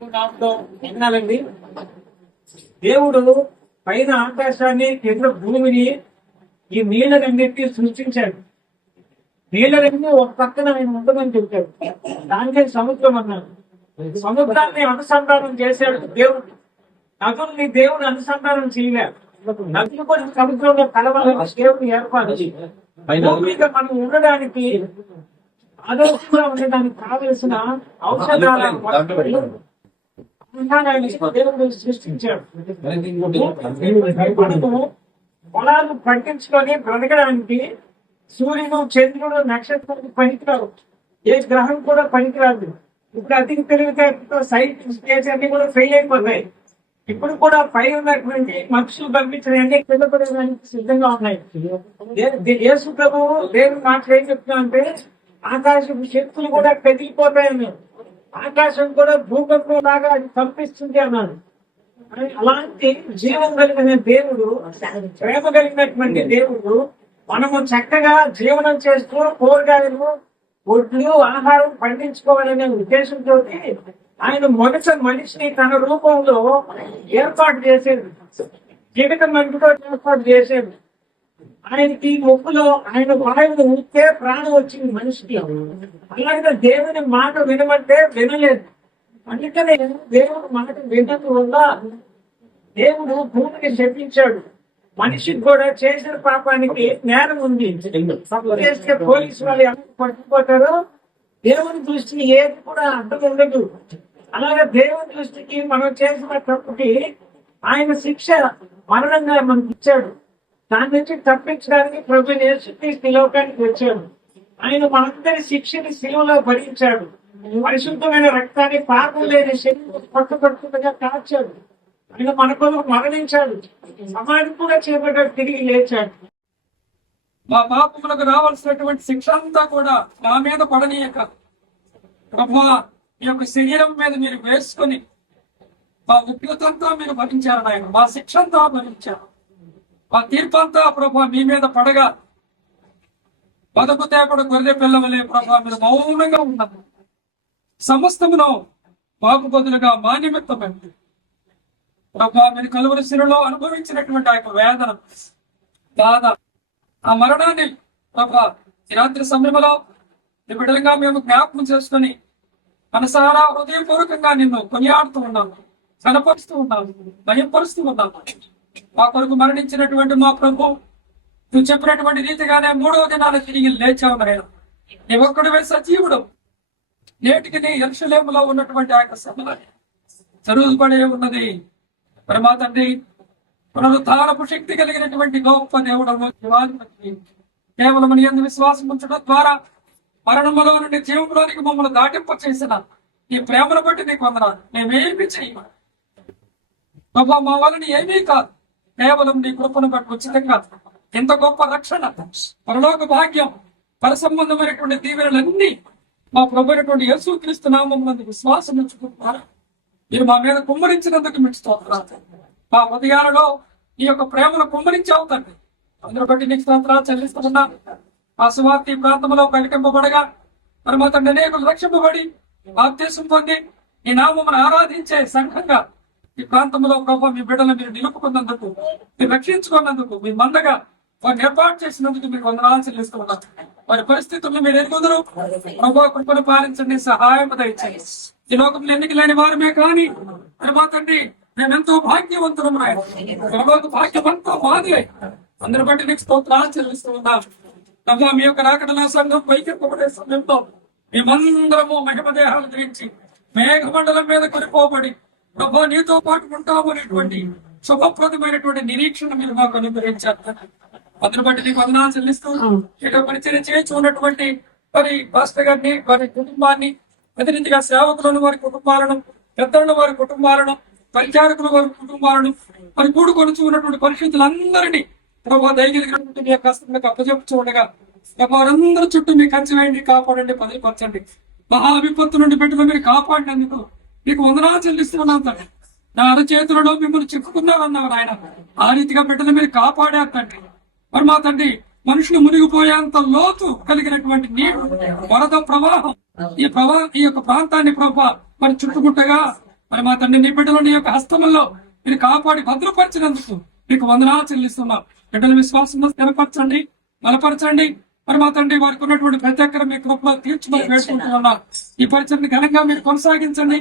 దాంట్లో వినాలండి. దేవుడు పైన ఆకాశాన్ని కింద భూమిని ఈ నీళ్ళనన్నిటినీ సృష్టించాడు. నీళ్ళనన్నీ ఒక పక్కన ఆయన ఉండమని చెప్పాడు. దానికే సముద్రం అన్నాడు. సముద్రాన్ని అనుసంధానం చేశాడు దేవుడు. నదుల్ని దేవుడు అనుసంధానం చేయలేదు. నదులు కూడా సముద్రంలో కలవాలని దేవుడు ఏర్పాటు భూమిగా మనం ఉండడానికి ఆదర్శంగా ఉండడానికి కావలసిన ఔషధాలను దేవుడు సృష్టించాడు. పొలాలు పండించుకొని బ్రతకడానికి సూర్యుడు, చంద్రుడు, నక్షత్రాలు పనికిరావు. ఏ గ్రహం కూడా పనికిరాదు. ఇప్పుడు అధిక తెలివితేటతో సైన్స్ అన్ని కూడా ఫెయిల్ అయిపోతాయి. ఇప్పుడు కూడా పై ఉన్నటువంటి మనుషులు పంపించిన కింద పడడానికి సిద్ధంగా ఉన్నాయి. యేసు ప్రభువు దేవుని మాట ఏం చెప్తున్నా అంటే ఆకాశం శక్తులు కూడా కదిలిపోతాయని, ఆకాశం కూడా భూకంపం లాగా అది పంపిస్తుంది అన్నాడు. అలాంటి జీవం కలిగిన దేవుడు, ప్రేమ కలిగినటువంటి దేవుడు మనము చక్కగా జీవనం చేస్తూ కూరగాయలు, ఒడ్లు, ఆహారం పండించుకోవాలనే ఉద్దేశంతో ఆయన మొదట మనిషిని తన రూపంలో ఏర్పాటు చేసేది. జీవిత మనిషితో ఏర్పాటు చేసేది. ఆయనకి ముక్కులో ఆయన వాయువులు ఉంటే ప్రాణం వచ్చింది మనిషికి. అలాగే దేవుని మాట వినమంటే వినలేదు. అందుకనే దేవుడు మాట వినడం వల్ల దేవుడు భూమిని శపించాడు. మనిషికి కూడా చేసిన పాపానికి నేరం ఉంది. చేస్తే పోలీసు వాళ్ళు ఎవరు పట్టుకుపోతారో దేవుని దృష్టికి ఏది కూడా అడ్డం ఉండదు. అలాగే దేవుని దృష్టికి మనం చేసిన తప్పుకి ఆయన శిక్ష మరణంగా మనకి ఇచ్చాడు. దాని నుంచి తప్పించడానికి ప్రభు యేసుక్రీస్తు లోకానికి వచ్చాడు. ఆయన మనందరి శిక్షని శిలువలో భరించాడు. పరిశుద్ధమైన రక్తాన్ని పాపం లేని శరీరం పట్టుబడుతుండగా కాల్చాడు. ఆయన మన కొరకు మరణించాడు. సమాధి కూడా చేపట్టాడు, తిరిగి లేచాడు. మా పాపములకు రావాల్సినటువంటి శిక్ష అంతా కూడా నా మీద పడనీయక ప్రభువా ఈ యొక్క శరీరం మీద మీరు వేసుకొని మా ఉగ్రతంతా మీరు భరించారు. ఆయన మా శిక్ష అంతా భరించారు. మా తీర్పు అంతా ప్రభా మీ మీద పడగా బతుకు తేపడు గొర్రె పిల్లవలే ప్రభా మీరు మౌనంగా ఉన్నారు. సమస్తమును బాబు బదులుగా మా నిమిత్తమైంది ప్రభా మీరు కలువరి శిరలో అనుభవించినటువంటి ఆ యొక్క వేదన, బాధ, ఆ మరణాన్ని ప్రభా ఈ రాత్రి సమయంలో ఈ బిడ్డలుగా మేము జ్ఞాపకం చేసుకుని మనసారా హృదయపూర్వకంగా నిన్ను కొనియాడుతూ ఉన్నాము, కనపరుస్తూ ఉన్నాము, భయపరుస్తూ ఉన్నాము. మా కొరకు మరణించినటువంటి మా ప్రభు నువ్వు చెప్పినటువంటి రీతిగానే 3వ దినాన తిరిగి లేచావు. నాయన నీ ఒక్కడివే సజీవుడు. నేటికి నీ యెరూషలేములో ఉన్నటువంటి ఆ యొక్క సమాధి జరుగుబడే ఉన్నది. పరమా తండ్రి, పునరుద్ధారపు శక్తి కలిగినటువంటి గొప్ప దేవుడు కేవలం నీ యందు విశ్వాసం ఉంచడం ద్వారా మరణములో నుండి జీవంలోనికి మమ్మల్ని దాటింప చేసిన నీ ప్రేమను బట్టి నీకు వందనాలు. మేమేమి చేయమని ప్రభా మా వలన ఏమీ కాదు, కేవలం నీ కృపను బట్టి ఉచితంగా ఎంత గొప్ప రక్షణ, పరలోక భాగ్యం, పరసంబంధమైనటువంటి దీవెనలన్నీ మా ప్రభువైనటువంటి యేసుక్రీస్తు నామమునందు విశ్వాసం ఉంచుకుంటున్నారు. మీరు మా మీద కుమ్మరించినందుకు మెచ్చుతోంది. మా హృదయాలలో ఈ యొక్క ప్రేమను కుమ్మరించి అవుతండి. అందరూ బట్టి నీకు స్తోత్రాలు చెల్లిస్తున్నా. ఆ సువార్త ప్రాంతంలో బలికింపబడగా మరి మా తండ్రి అనేకులు రక్షింపబడి బాప్తీసం పొంది ఈ నామమును ఆరాధించే సంఘంగా ఈ ప్రాంతంలో ప్రభావ మీ బిడ్డలు మీరు నిలుపుకున్నందుకు, మీరు రక్షించుకున్నందుకు, మీ మందగా వారిని ఏర్పాటు చేసినందుకు మీకు వందనాలు చెల్లిస్తున్నారు. వారి పరిస్థితులను మీరు ఎదుగుదరు ప్రభావ కృపను పాలించండి, సహాయం దయచేయండి. ఈ లోకంలో ఎన్నిక లేని వారమే కానీ మరి మా తండ్రి మేమెంతో భాగ్యవంతులం. భాగ్యమంతా మాది. అందరి బట్టి నీకు స్తోత్రాలు చెల్లిస్తూ ఉన్నాం. మీ యొక్క రాకడ సంఘం పైకెప్పబడే సమయంలో మేమందరము మహిమదేహాలు ధరించి మేఘమండలం మీద కొనిపోబడి ప్రభా నీతో పాటు ఉంటాము అనేటువంటి శుభప్రదమైనటువంటి నిరీక్షణ మీరు మాకు అనుగ్రహించారు. అందరి బట్టి నీకు వందనాలు చెల్లిస్తూ ఇక పరిచయం చేసి ఉన్నటువంటి మరి పాస్టర్ గారిని, వారి కుటుంబాన్ని, ప్రతినిధిగా సేవకులను వారి కుటుంబాలను, పెద్దలను వారి కుటుంబాలను, పరిచారకుల వారి కుటుంబాలను, మరి కూడుకొని ఉన్నటువంటి పరిస్థితులందరినీ ప్రభావ దయగలిగినటువంటి మీ కష్టంగా అప్పచెప్తూ ఉండగా వారందరూ చుట్టూ మీ కంచి వేయండి, కాపాడండి, పదిలిపరచండి. మహా విపత్తు నుండి బిడ్డలు మీరు కాపాడినందుకు మీకు వందనాలు చెల్లిస్తున్నాను తండ్రి. నా అరచేతులలో మిమ్మల్ని చిక్కుకున్నారన్నారు ఆయన. ఆ రీతిగా బిడ్డలు మీరు కాపాడారు తండ్రి. మరి మా తండ్రి మనుషులు మునిగిపోయేంత లోతు కలిగినటువంటి నీరు, వరద ప్రవాహం ఈ యొక్క ప్రాంతాన్ని ప్రభావ మరి చుట్టుముట్టగా మరి మా తండ్రి నీ బిడ్డలు నీ యొక్క హస్తముల్లో మీరు కాపాడి భద్రపరిచినందుకు మీకు వందనాలు చెల్లిస్తున్నాం. బిడ్డల విశ్వాసంలో స్థిరపరచండి, బలపరచండి. మరి మా తండ్రి వారికి ఉన్నటువంటి ప్రతి ఒక్కరు మీ కృపలో తీర్చుమని వేడుకుంటున్నాం. ఈ పరిచయని ఘనంగా మీరు కొనసాగించండి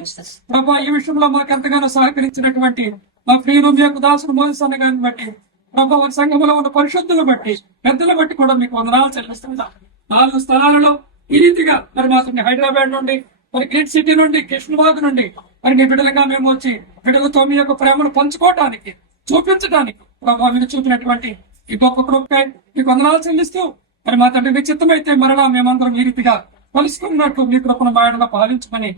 ప్రభా. ఈ విషయంలో మాకు ఎంతగానో సహకరించినటువంటి మా ప్రియులు మీ యొక్క దాసుడు మోసెస్ అన్న గారిని బట్టి ప్రభా, వారి సంఘంలో ఉన్న పరిశుద్ధులు బట్టి పెద్దలు బట్టి కూడా మీకు వందనాలు చెల్లిస్తున్నాం. 4 స్థలాలలో ఈ రీతిగా మరి మా తండ్రి హైదరాబాద్ నుండి, మరి గ్రేట్ సిటీ నుండి, కృష్ణబాగ్ నుండి మరి మీ బిడ్డలుగా మేము వచ్చి బిడ్డలతో మీ యొక్క ప్రేమను పంచుకోవటానికి, చూపించడానికి ప్రభావ మీరు చూపినటువంటి ఈ గొప్ప కృపకై మీకు వందనాలు చెల్లిస్తూ మరి మా తండ్రి మీ చిత్తమైతే మరలా మేమందరం ఈ రీతిగా కలుసుకున్నట్టు మీ కృపను మాయడలో పాలించమని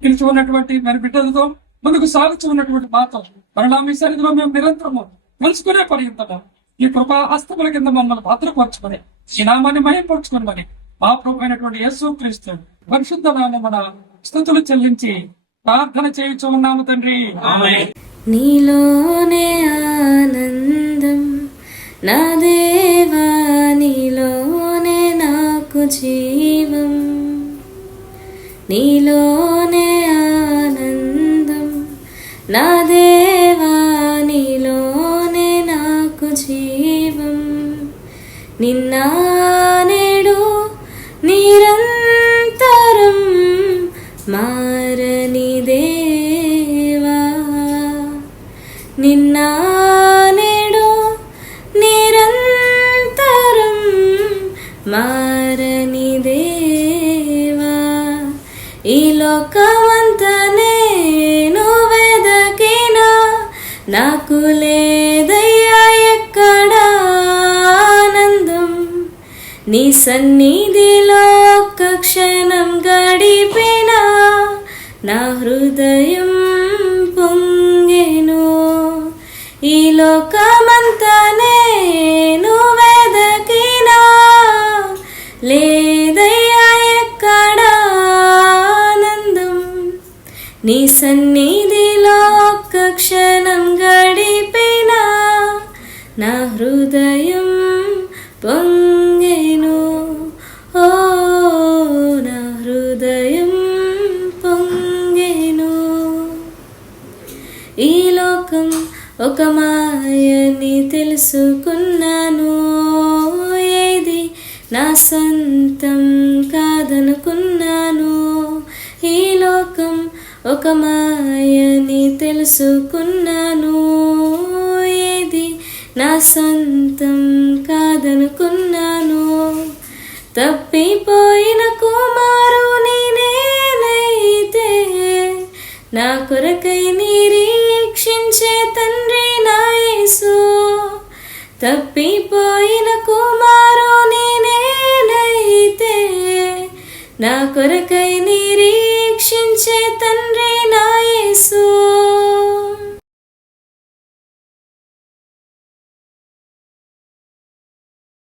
పిలిచి ఉన్నటువంటి మరి బిడ్డలతో ముందుకు సాగుతూ ఉన్నటువంటి మాతో మరలా మీ సన్నిధిలో మేము నిరంతరము కలుసుకునే పర్యంతము ఈ కృపా హస్తముల కింద మమ్మల్ని భద్రపరచుకొని ఈ నామాన్ని మహింపరచుకొని మరి మా ప్రభు అయినటువంటి యేసు క్రీస్తు పరిశుద్ధ నామమున స్తుతులు చెల్లించి ప్రార్థన చేయుచు ఉన్నాము తండ్రి. ఆమేన్. నీలోనే ఆనందం నా దేవా, నీలోనే నాకు జీవం. నీలోనే ఆనందం నా దేవా, నీలోనే నాకు జీవం. నిన్న నేడు నిరంతరం మారని దేవా, నిన్న నేడు నిరంతరం మారని దేవా. ఈ లోకమంతా నేను వెదకినా నాకు లేదయ్యా ఎక్కడ ఆనందం. నీ సన్నిధిలో ఒక్క క్షణం గడిపినా నా హృదయం పొంగెను. ఈ లోకమంతా నేను వెదకినా లేదయ్యా ఎక్కడ ఆనందం. నీ సన్నిధిలో ఒక్క క్షణం గడిపినా నా హృదయం పొంగెను. ఓ నా హృదయం పొంగెను. ఈ లోకం ఒక మాయని తెలుసుకున్నాను, ఏది నా సొంతం కాదనుకున్నాను. ఈ లోకం ఒక మాయని తెలుసుకున్నాను, ఏది నా సొంతం కాదనుకున్నాను. తప్పిపోయిన కుమారుని నేనైతే నా కొరకై నిరీక్షించే తండ్రి నా యేసు. తప్పిపోయిన కుమారుని నేనైతే నా కొరకై నిరీక్షించే తండ్రి నా యేసు.